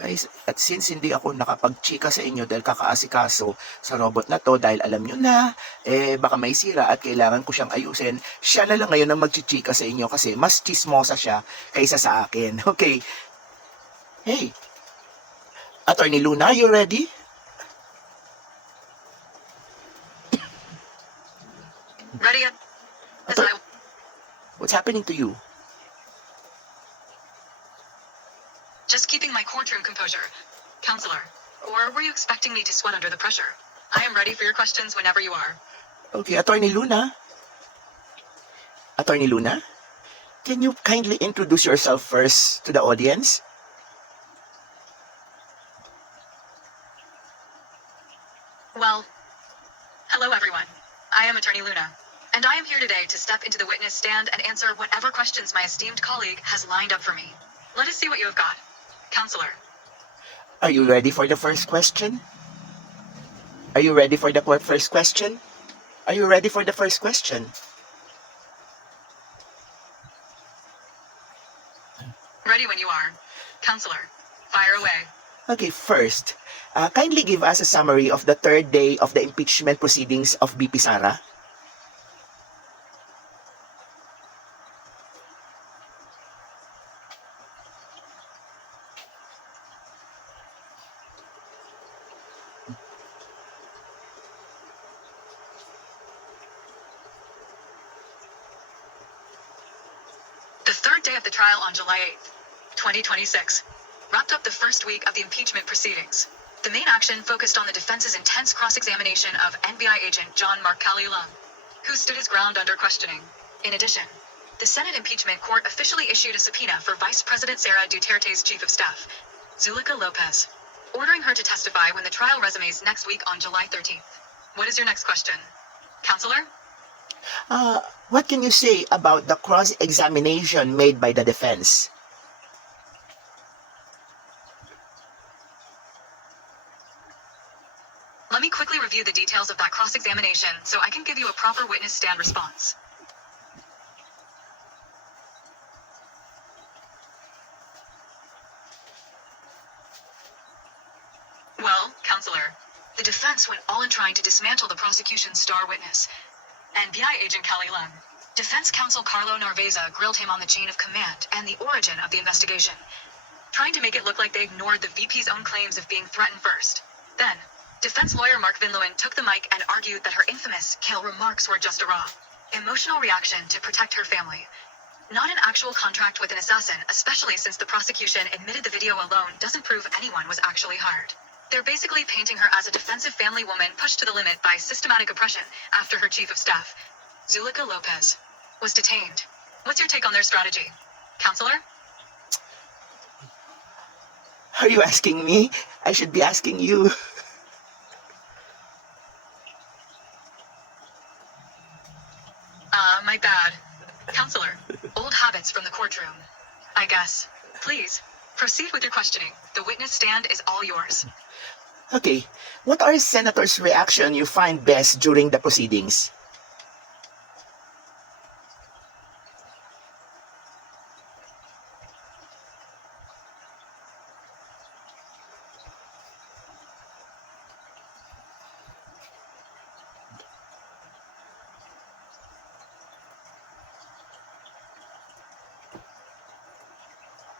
Guys, at since hindi ako nakapag-chika sa inyo dahil kakaasikaso sa robot na to dahil alam nyo na, baka may sira at kailangan ko siyang ayusin, siya na lang ngayon ang mag-chika sa inyo kasi mas chismosa siya kaysa sa akin. Okay. Hey, Attorney Loona, you ready? Ready as Attor- I... What's happening to you? Just keeping my courtroom composure. Counselor, or were you expecting me to sweat under the pressure? I am ready for your questions whenever you are. Okay, Attorney Loona. Attorney Loona, can you kindly introduce yourself first to the audience? Well, hello everyone. I am Attorney Loona, and I am here today to step into the witness stand and answer whatever questions my esteemed colleague has lined up for me. Let us see what you have got. Counselor. Are you ready for the first question? Are you ready for the first question? Are you ready for the first question? Ready when you are. Counselor, fire away. Okay, first, kindly give us a summary of the third day of the impeachment proceedings of VP Sara. The third day of the trial on July 8th, 2026, wrapped up the first week of the impeachment proceedings. The main action focused on the defense's intense cross-examination of NBI agent John Mark Calilum, who stood his ground under questioning. In addition, the Senate Impeachment Court officially issued a subpoena for Vice President Sara Duterte's Chief of Staff, Zulica Lopez, ordering her to testify when the trial resumes next week on July 13th. What is your next question? Counselor? What can you say about the cross-examination made by the defense? Let me quickly review the details of that cross-examination so I can give you a proper witness stand response. Well, Counselor, the defense went all in trying to dismantle the prosecution's star witness, NBI agent Calilum. Defense counsel Carlo Narveza grilled him on the chain of command and the origin of the investigation, trying to make it look like they ignored the VP's own claims of being threatened first. Then, defense lawyer Mark Vinloen took the mic and argued that her infamous kill remarks were just a raw, emotional reaction to protect her family, not an actual contract with an assassin, especially since the prosecution admitted the video alone doesn't prove anyone was actually hired. They're basically painting her as a defensive family woman pushed to the limit by systematic oppression after her chief of staff, Zulica Lopez, was detained. What's your take on their strategy? Counselor? Are you asking me? I should be asking you. My bad. Counselor, old habits from the courtroom, I guess. Please, proceed with your questioning. The witness stand is all yours. Okay, what are senators' reaction you find best during the proceedings?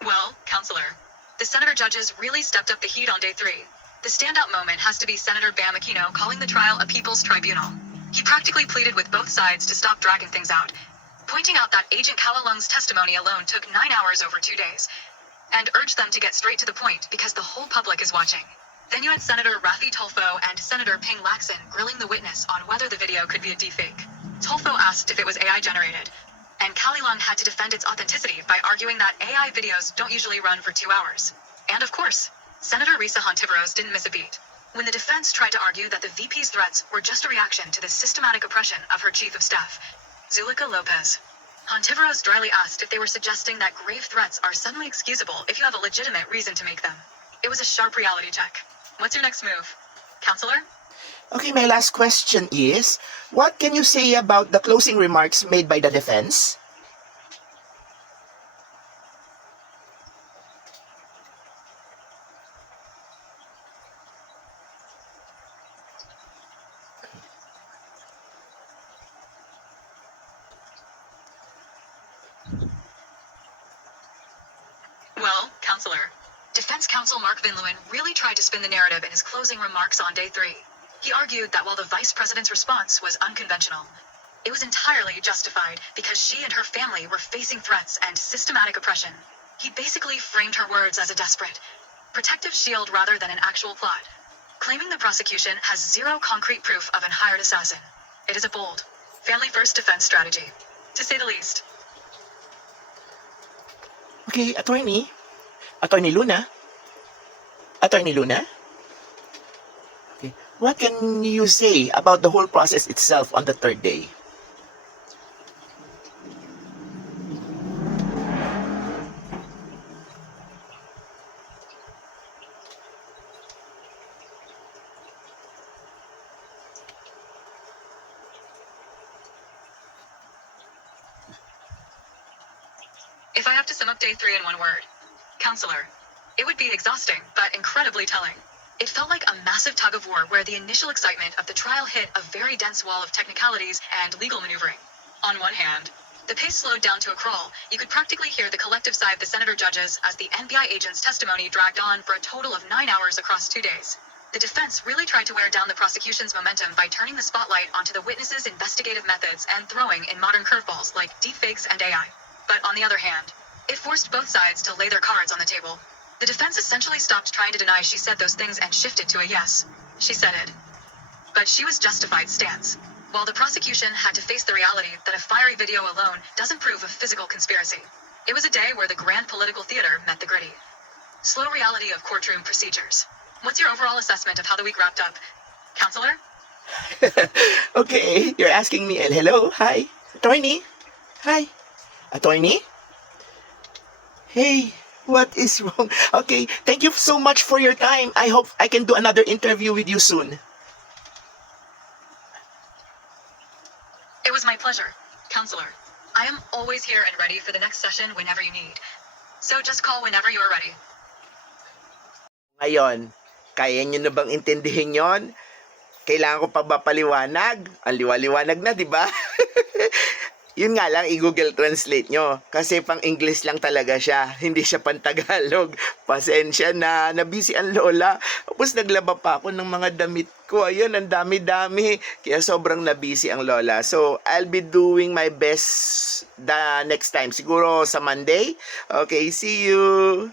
Well, Counselor, the senator judges really stepped up the heat on day 3. The standout moment has to be Senator Bam Aquino calling the trial a people's tribunal. He practically pleaded with both sides to stop dragging things out, pointing out that Agent Calilung's testimony alone took 9 hours over 2 days, and urged them to get straight to the point because the whole public is watching. Then you had Senator Rafi Tulfo and Senator Ping Lacson grilling the witness on whether the video could be a deepfake. Tulfo asked if it was AI generated, and Calilung had to defend its authenticity by arguing that AI videos don't usually run for 2 hours. And of course, Senator Risa Hontiveros didn't miss a beat. When the defense tried to argue that the VP's threats were just a reaction to the systematic oppression of her chief of staff, Zulica Lopez, Hontiveros dryly asked if they were suggesting that grave threats are suddenly excusable if you have a legitimate reason to make them. It was a sharp reality check. What's your next move? Counselor? Okay, my last question is, what can you say about the closing remarks made by the defense? Counselor, Defense Counsel Mark Van Leeuwen really tried to spin the narrative in his closing remarks on day 3. He argued that while the Vice President's response was unconventional, it was entirely justified because she and her family were facing threats and systematic oppression. He basically framed her words as a desperate, protective shield rather than an actual plot, claiming the prosecution has zero concrete proof of an hired assassin. It is a bold, family-first defense strategy, to say the least. Okay, attorney. Attorney Loona? Attorney Loona? Okay. What can you say about the whole process itself on the third day? If I have to sum up day 3 in one word, counselor, it would be exhausting, but incredibly telling. It felt like a massive tug of war where the initial excitement of the trial hit a very dense wall of technicalities and legal maneuvering. On one hand, the pace slowed down to a crawl. You could practically hear the collective sigh of the senator judges as the NBI agent's testimony dragged on for a total of 9 hours across 2 days. The defense really tried to wear down the prosecution's momentum by turning the spotlight onto the witnesses' investigative methods and throwing in modern curveballs like deepfakes and AI. But on the other hand, it forced both sides to lay their cards on the table. The defense essentially stopped trying to deny she said those things and shifted to a yes, she said it. But she was justified stance, while the prosecution had to face the reality that a fiery video alone doesn't prove a physical conspiracy. It was a day where the grand political theater met the gritty, slow reality of courtroom procedures. What's your overall assessment of how the week wrapped up, counselor? Okay, you're asking me, and hello, hi, attorney, hi, attorney. Hey, what is wrong? Okay, thank you so much for your time. I hope I can do another interview with you soon. It was my pleasure, counselor. I am always here and ready for the next session whenever you need. So just call whenever you are ready. Ngayon, kaya nyo na bang intindihin yon? Kailangan ko pa ba paliwanag? Ang liwaliwanag na, di ba? Yun nga lang, i-Google Translate nyo. Kasi pang English lang talaga siya. Hindi siya pang Tagalog. Pasensya na. Nabisi ang lola. Tapos naglaba pa ako ng mga damit ko. Ayun, ang dami-dami. Kaya sobrang nabisi ang lola. So, I'll be doing my best the next time. Siguro sa Monday. Okay, see you.